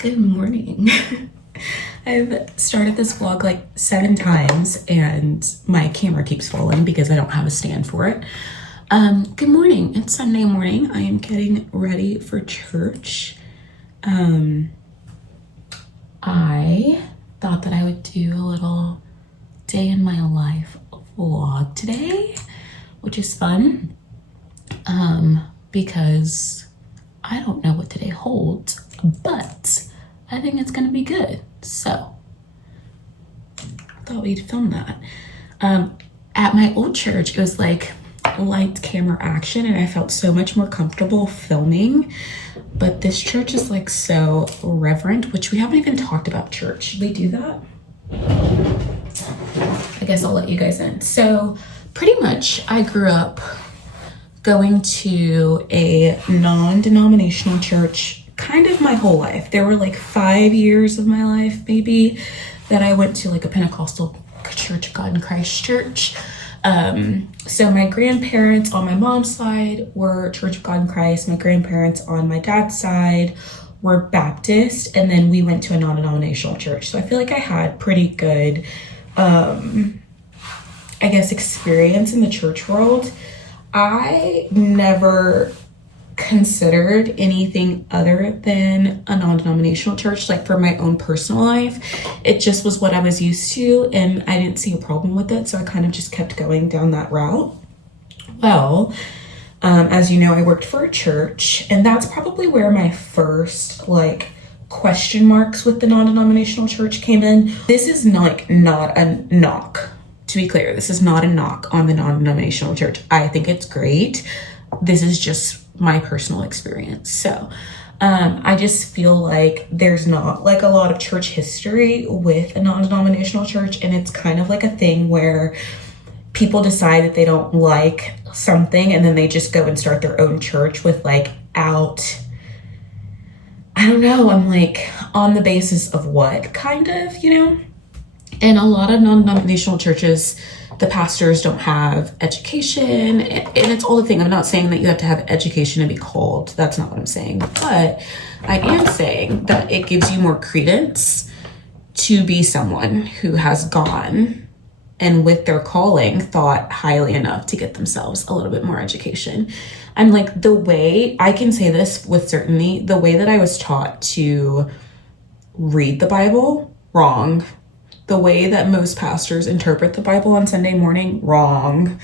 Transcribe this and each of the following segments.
Good morning. I've started this vlog like 7 times and my camera keeps falling because I don't have a stand for it. Good morning. It's Sunday morning. I am getting ready for church. I thought that I would do a little day in my life vlog today, which is fun because I don't know what today holds, but I think it's gonna be good. So I thought we'd film that. At my old church, it was like light camera action and I felt so much more comfortable filming. But this church is like so reverent, which we haven't even talked about church. Should we do that? I guess I'll let you guys in. So pretty much I grew up going to a non-denominational church kind of my whole life. There were like 5 years of my life maybe that I went to like a Pentecostal Church of God in Christ church. So my grandparents on my mom's side were Church of God in Christ. My grandparents on my dad's side were Baptist, and then we went to a non-denominational church. So I feel like I had pretty good, I guess, experience in the church world. I never considered anything other than a non-denominational church, like for my own personal life. It just was what I was used to and I didn't see a problem with it, so I kind of just kept going down that route. Well, as you know, I worked for a church, and that's probably where my first like question marks with the non-denominational church came in. This is not a knock. To be clear, this is not a knock on the non-denominational church. I think it's great. This is just my personal experience. So I just feel like there's not like a lot of church history with a non-denominational church, and it's kind of like a thing where people decide that they don't like something and then they just go and start their own church with like I don't know, I'm like, on the basis of what, kind of, you know? And a lot of non-denominational churches, the pastors don't have education, and it's all the thing. I'm not saying that you have to have education to be called. That's not what I'm saying. But I am saying that it gives you more credence to be someone who has gone and with their calling thought highly enough to get themselves a little bit more education. And like the way, I can say this with certainty, the way that I was taught to read the Bible, wrong. The way that most pastors interpret the Bible on Sunday morning, wrong.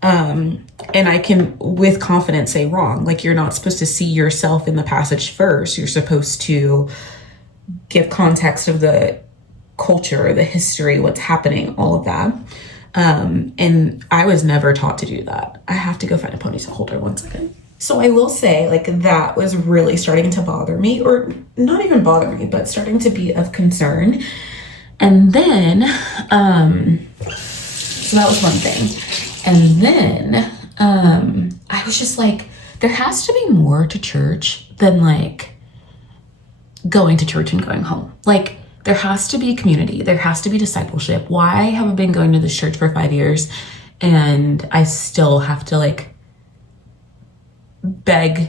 And I can with confidence say wrong. Like, you're not supposed to see yourself in the passage first. You're supposed to give context of the culture, the history, what's happening, all of that. And I was never taught to do that. I have to go find a ponytail holder 1 second. So I will say, like, that was really starting to bother me, or not even bother me, but starting to be of concern. And then, so that was one thing. And then, I was just like, there has to be more to church than like going to church and going home. Like, there has to be community. There has to be discipleship. Why have I been going to this church for 5 years and I still have to like beg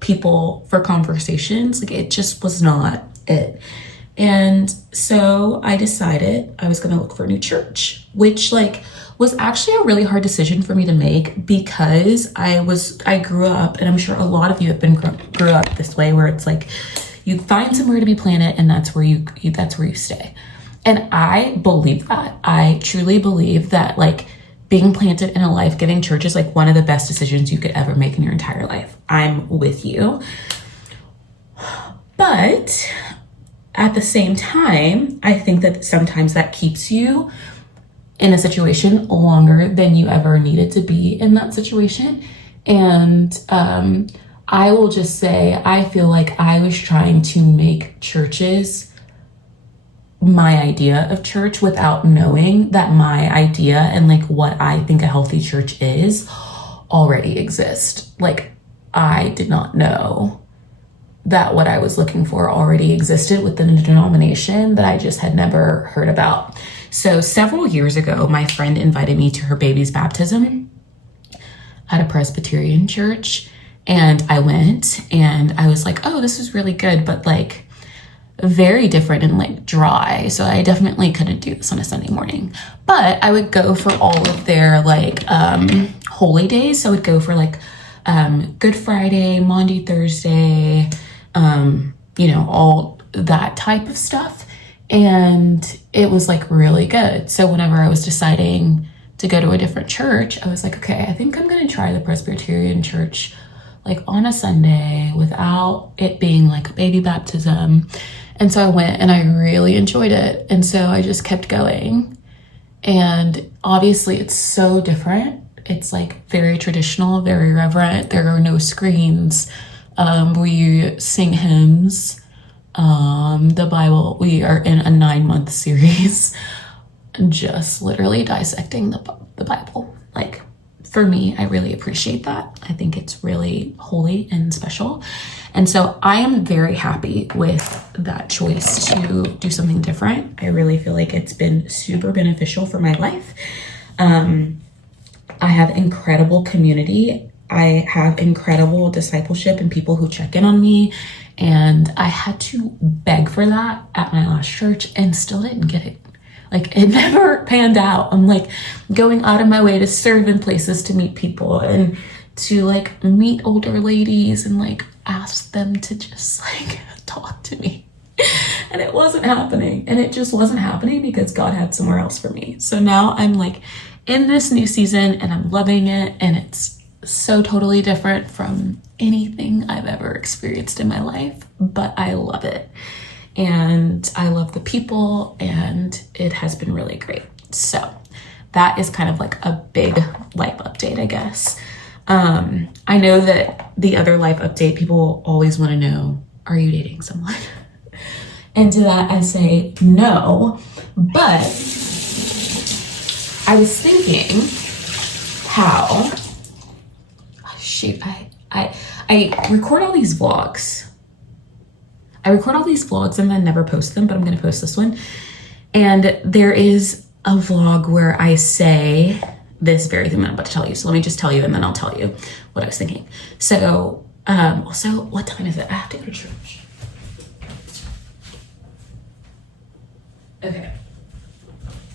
people for conversations? Like, it just was not it. And so I decided I was going to look for a new church, which like was actually a really hard decision for me to make because I grew up, and I'm sure a lot of you have grew up this way, where it's like you find somewhere to be planted and that's where you stay. And I believe that. I truly believe that like being planted in a life-giving church is like one of the best decisions you could ever make in your entire life. I'm with you. But at the same time, I think that sometimes that keeps you in a situation longer than you ever needed to be in that situation. And I will just say, I feel like I was trying to make churches my idea of church without knowing that my idea and like what I think a healthy church is already exist. Like, I did not know that what I was looking for already existed within a denomination that I just had never heard about. So several years ago, my friend invited me to her baby's baptism at a Presbyterian church. And I went and I was like, oh, this is really good. But like, very different and like dry. So I definitely couldn't do this on a Sunday morning. But I would go for all of their like holy days. So I would go for like Good Friday, Maundy Thursday, you know, all that type of stuff. And it was like really good. So whenever I was deciding to go to a different church, I was like, okay, I think I'm going to try the Presbyterian church like on a Sunday without it being like a baby baptism. And so I went and I really enjoyed it. And so I just kept going. And obviously it's so different. It's like very traditional, very reverent. There are no screens. We sing hymns. The Bible, we are in a 9-month series, just literally dissecting the Bible. Like, for me, I really appreciate that. I think it's really holy and special. And so I am very happy with that choice to do something different. I really feel like it's been super beneficial for my life. I have incredible community. I have incredible discipleship and people who check in on me. And I had to beg for that at my last church and still didn't get it. Like, it never panned out. I'm like going out of my way to serve in places to meet people and to like meet older ladies and like ask them to just like talk to me. And it wasn't happening. And it just wasn't happening because God had somewhere else for me. So now I'm like in this new season and I'm loving it. And it's so totally different from anything I've ever experienced in my life, but I love it. And I love the people, and it has been really great. So that is kind of like a big life update, I guess. I know that the other life update, people always want to know, are you dating someone? And to that I say no, but I was thinking how, oh shoot, I record all these vlogs. And then never post them, but I'm going to post this one. And there is a vlog where I say this very thing I'm about to tell you. So let me just tell you, and then I'll tell you what I was thinking. So, also, what time is it? I have to go to church. Okay.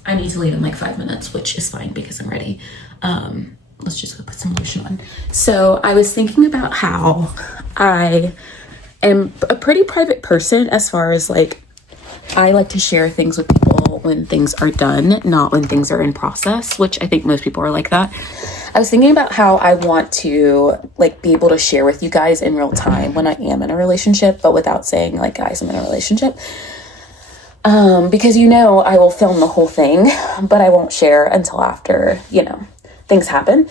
I need to leave in like 5 minutes, which is fine because I'm ready. Let's just go put some lotion on. So I was thinking about how I am a pretty private person as far as like, I like to share things with people when things are done, not when things are in process, which I think most people are like that. I was thinking about how I want to like be able to share with you guys in real time when I am in a relationship, but without saying like, guys, I'm in a relationship. Because you know, I will film the whole thing, but I won't share until after, you know, things happen.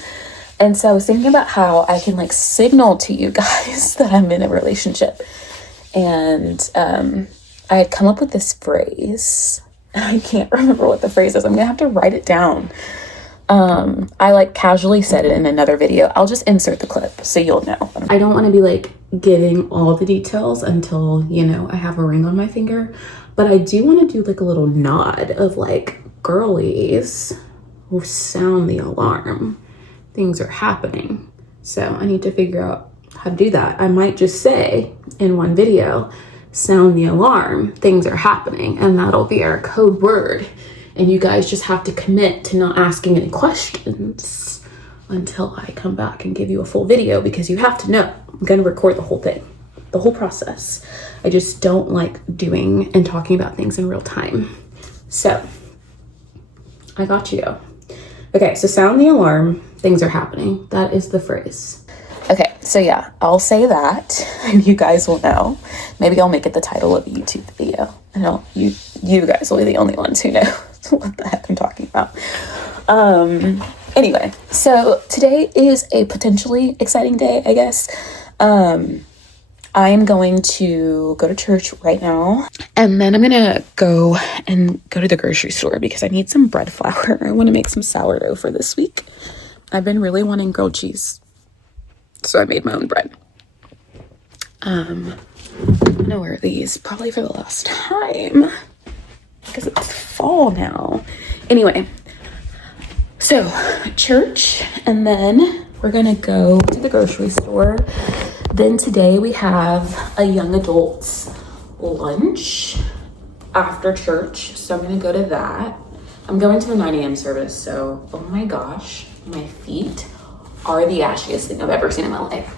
And so I was thinking about how I can like signal to you guys that I'm in a relationship. And I had come up with this phrase. I can't remember what the phrase is. I'm gonna have to write it down. I like casually said it in another video. I'll just insert the clip so you'll know. I don't want to be like giving all the details until, you know, I have a ring on my finger. But I do want to do like a little nod of like, girlies, will sound the alarm. Things are happening. So I need to figure out how to do that. I might just say in one video, sound the alarm, things are happening, and that'll be our code word. And you guys just have to commit to not asking any questions until I come back and give you a full video, because you have to know I'm going to record the whole thing, the whole process. I just don't like doing and talking about things in real time. So I got you. Okay, so sound the alarm, things are happening. That is the phrase. Okay, so yeah, I'll say that and you guys will know. Maybe I'll make it the title of a YouTube video. I know you guys will be the only ones who know what the heck I'm talking about. Anyway, so today is a potentially exciting day, I guess. I am going to go to church right now, and then I'm gonna go to the grocery store because I need some bread flour. I want to make some sourdough for this week. I've been really wanting grilled cheese, so I made my own bread. I'm gonna wear these probably for the last time because it's fall now. Anyway, so church, and then we're gonna go to the grocery store. Then today we have a young adults lunch after church, so I'm gonna go to that. I'm going to the 9 a.m. service, so oh my gosh, my feet are the ashiest thing I've ever seen in my life.